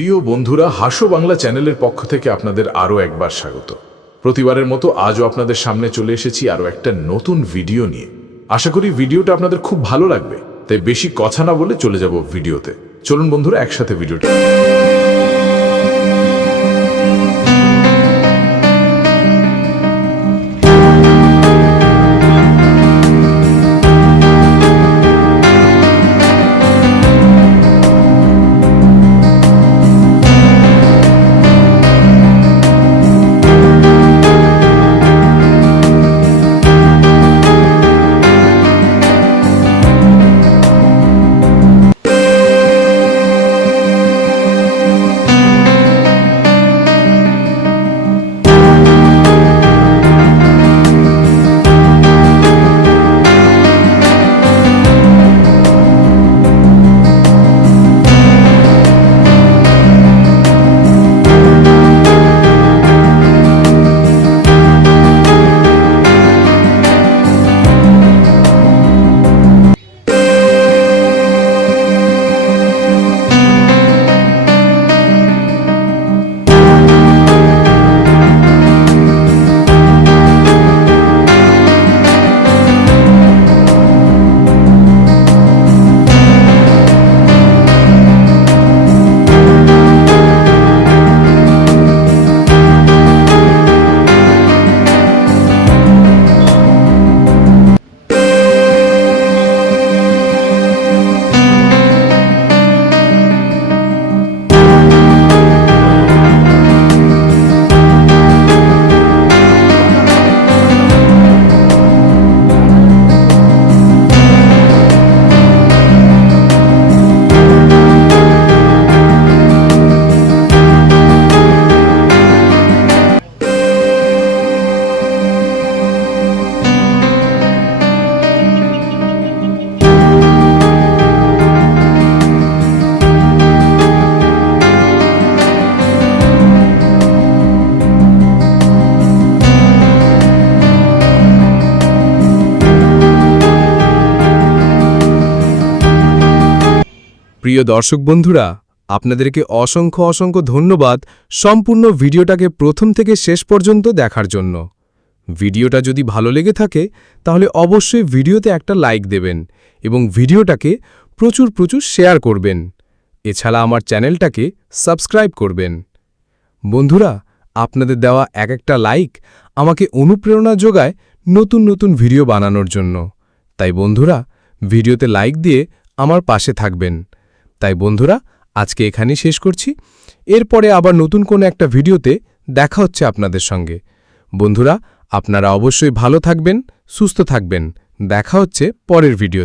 প্রিয় বন্ধুরা, হাসো বাংলা চ্যানেলের পক্ষ থেকে আপনাদের আরও একবার স্বাগত। প্রতিবারের মতো আজও আপনাদের সামনে চলে এসেছি আরও একটা নতুন ভিডিও নিয়ে। আশা করি ভিডিওটা আপনাদের খুব ভালো লাগবে, তাই বেশি কথা না বলে চলে যাব ভিডিওতে। চলুন বন্ধুরা, একসাথে ভিডিওটা প্রিয় দর্শক বন্ধুরা, আপনাদেরকে অসংখ্য অসংখ্য ধন্যবাদ সম্পূর্ণ ভিডিওটাকে প্রথম থেকে শেষ পর্যন্ত দেখার জন্য। ভিডিওটা যদি ভালো লেগে থাকে, তাহলে অবশ্যই ভিডিওতে একটা লাইক দেবেন এবং ভিডিওটাকে প্রচুর প্রচুর শেয়ার করবেন। এছাড়া আমার চ্যানেলটাকে সাবস্ক্রাইব করবেন। বন্ধুরা, আপনাদের দেওয়া এক একটা লাইক আমাকে অনুপ্রেরণা যোগায় নতুন নতুন ভিডিও বানানোর জন্য। তাই বন্ধুরা, ভিডিওতে লাইক দিয়ে আমার পাশে থাকবেন। তাই বন্ধুরা, আজকে এখানেই শেষ করছি। এরপরে আবার নতুন কোন একটা ভিডিওতে দেখা হচ্ছে আপনাদের সঙ্গে। বন্ধুরা, আপনারা অবশ্যই ভালো থাকবেন, সুস্থ থাকবেন। দেখা হচ্ছে পরের ভিডিও